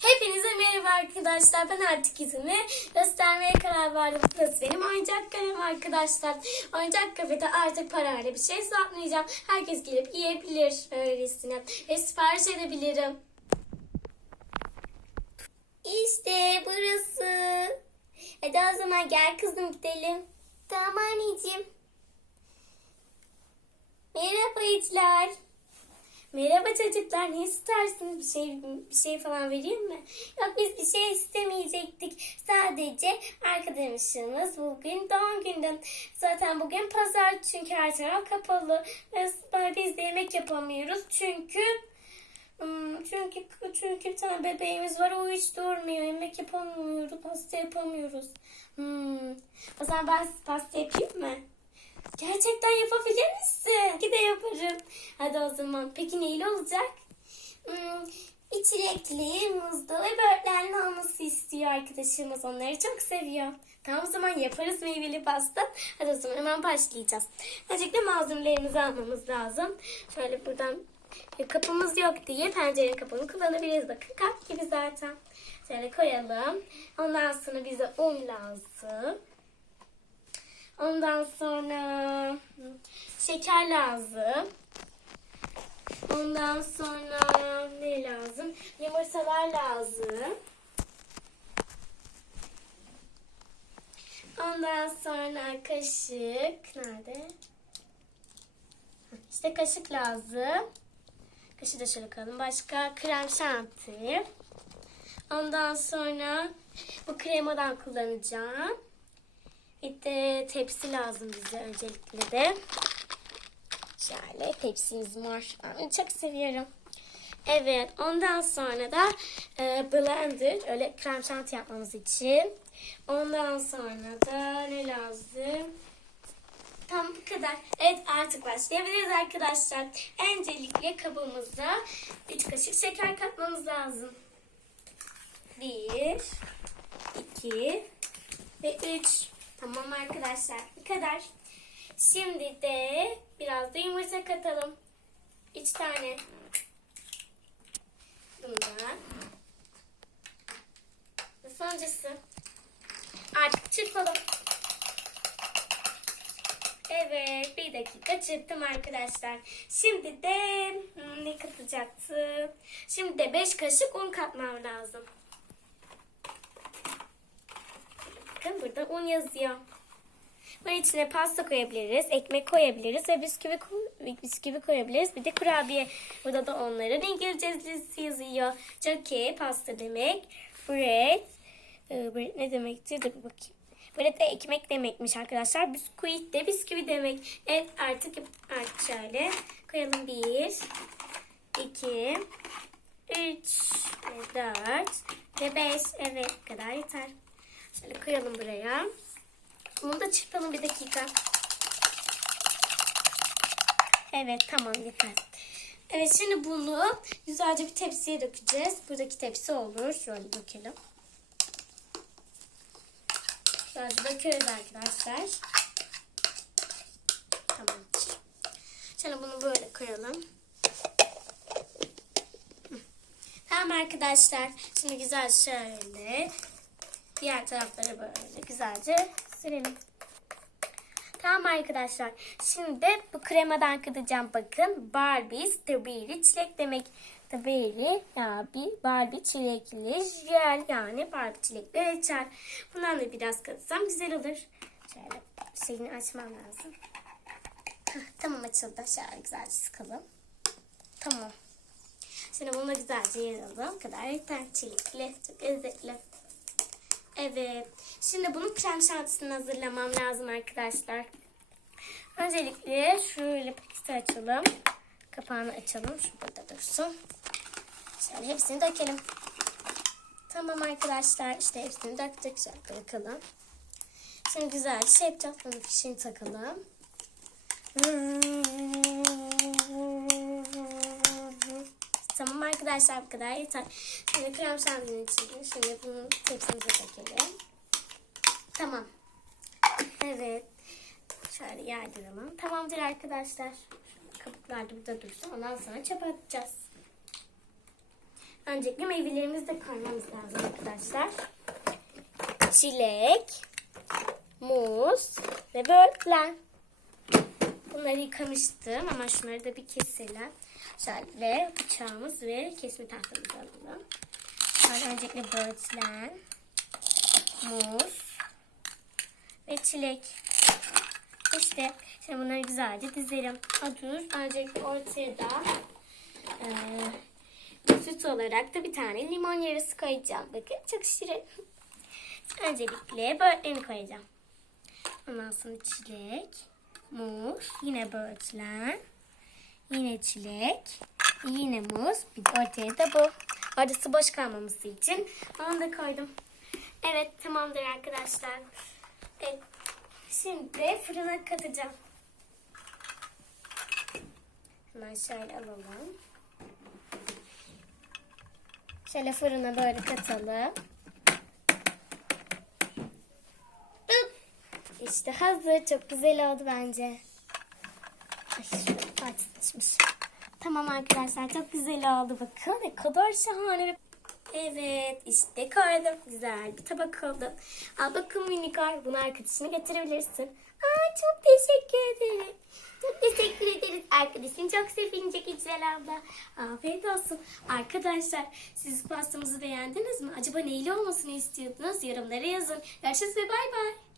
Hepinize merhaba arkadaşlar. Ben artık izimi göstermeye karar verdim. Burası benim oyuncak kalem arkadaşlar. Oyuncak kafede artık parayla bir şey satmayacağım. Herkes gelip yiyebilir öylesine. Ve sipariş edebilirim. İşte burası. Hadi o zaman gel kızım gidelim. Tamam anneciğim. Merhaba içler. Merhaba çocuklar, ne istersiniz? Bir şey bir şey falan vereyim mi? Yok biz bir şey istemeyecektik. Sadece arkadaşımız bugün doğum gündü. Zaten bugün pazar çünkü her taraf kapalı. Biz de yemek yapamıyoruz çünkü hmm, çünkü çünkü bir tane bebeğimiz var o hiç durmuyor. Yemek yapamıyoruz, pasta yapamıyoruz. Hmm. O zaman ben pasta yapayım mı? Gerçekten yapabilir misin? Ki de yaparım. Hadi o zaman. Peki neyle olacak? Hmm, içirekli, muzlu ve böğürtlenli olması istiyor arkadaşımız. Onları çok seviyor. Tamam o zaman yaparız meyveli pasta. Hadi o zaman hemen başlayacağız. Öncelikle malzemelerimizi almamız lazım. Şöyle buradan kapımız yok diye pencerenin kapını kullanabiliriz. Bakın kap gibi zaten. Şöyle koyalım. Ondan sonra bize un lazım. Ondan sonra şeker lazım. Ondan sonra ne lazım? Yumurtalar lazım. Ondan sonra kaşık. Nerede? İşte kaşık lazım. Kaşığı da şöyle koyalım. Başka krem şanti. Ondan sonra bu kremadan kullanacağım. De tepsi lazım bize öncelikle de. Şöyle tepsimiz var. Ben çok seviyorum. Evet ondan sonra da e, blender öyle krem şanti yapmamız için. Ondan sonra da ne lazım? Tam bu kadar. Evet artık başlayabiliriz arkadaşlar. Öncelikle kabımıza 3 kaşık şeker katmamız lazım. 1 2 ve 3 Tamam arkadaşlar bu kadar. Şimdi de biraz da yumurta katalım. Üç tane. Bundan. Ve sonuncusu. Artık çırpalım. Evet bir dakika çırptım arkadaşlar. Şimdi de hmm, ne katacaktım? Şimdi de 5 kaşık un katmam lazım. Bakın burada un yazıyor. Bunun içine pasta koyabiliriz, ekmek koyabiliriz ve bisküvi, bisküvi koyabiliriz. Bir de kurabiye. Burada da onların İngilizcesi yazıyor. Jockey pasta demek. Bread. Ee, bread ne demektir? Dur bakayım. Bread de ekmek demekmiş arkadaşlar. Biskuit de bisküvi demek. Evet artık, artık şöyle koyalım. Bir, iki, üç, dört ve beş. Evet kadar yeter. Şöyle koyalım buraya. Bunu da çırpalım bir dakika. Evet tamam yeter. Evet şimdi bunu güzelce bir tepsiye dökeceğiz. Buradaki tepsi olur. Şöyle dökelim. Güzelce döküyoruz arkadaşlar. Tamamdır. Şimdi bunu böyle koyalım. Tamam arkadaşlar. Şimdi güzel şöyle diğer tarafları böyle güzelce sürelim. Tamam arkadaşlar. Şimdi bu kremadan katacağım. Bakın Barbie strawberry çilek demek. Strawberry ya bir Barbie çilekli jel yani Barbie çilekli reçel. Bundan da biraz katsam güzel olur. Şöyle şeyini açmam lazım. Heh, tamam açıldı. Şöyle güzelce sıkalım. Tamam. Şimdi bunu güzelce yaralım. Kadar yeter. Çilekli. Çok lezzetli. Evet. Şimdi bunun krem şantisini hazırlamam lazım arkadaşlar. Öncelikle şöyle paketi açalım. Kapağını açalım. Şu burada dursun. Şöyle hepsini dökelim. Tamam arkadaşlar. İşte hepsini döktük. Şöyle bırakalım. Şimdi güzel şey yapacağız. Bunun fişini takalım. Tamam arkadaşlar bu kadar yeter. Şimdi krem şantinin içine şimdi bunu tepsimize dökelim. Tamam. Evet. Şöyle yardıralım. Tamamdır arkadaşlar. Kabuklar da burada dursun. Ondan sonra çöpe atacağız. Öncelikle meyvelerimizi de koymamız lazım arkadaşlar. Çilek, muz ve böğürtlen. Bunları yıkamıştım ama şunları da bir keselim. Şöyle bıçağımız ve kesme tahtamızı alalım. Şöyle öncelikle böğürtlen, muz ve çilek. İşte şimdi bunları güzelce dizelim. Ha, dur. Öncelikle ortaya da eee, süt olarak da bir tane limon yarısı koyacağım. Bakın çok şirin. Öncelikle böğürtleni koyacağım. Ondan sonra çilek, muz, yine böğürtlen, yine çilek, yine muz. Bir ortaya da bu. Arası boş kalmaması için onu da koydum. Evet tamamdır arkadaşlar. Evet, şimdi fırına katacağım. Hemen şöyle alalım. Şöyle fırına böyle katalım. İşte hazır. Çok güzel oldu bence. Ay şurada sıçmış. Tamam arkadaşlar çok güzel oldu. Bakın ne kadar şahane. Evet işte koydum. Güzel bir tabak oldu. Al bakın minikar. Bunu arkadaşına getirebilirsin. Aa, çok teşekkür ederim. Çok teşekkür ederiz. Arkadaşın çok sevinecek İclal abla. Afiyet olsun. Arkadaşlar siz pastamızı beğendiniz mi? Acaba neyle olmasını istiyordunuz? Yorumlara yazın. Görüşürüz ve bay bay.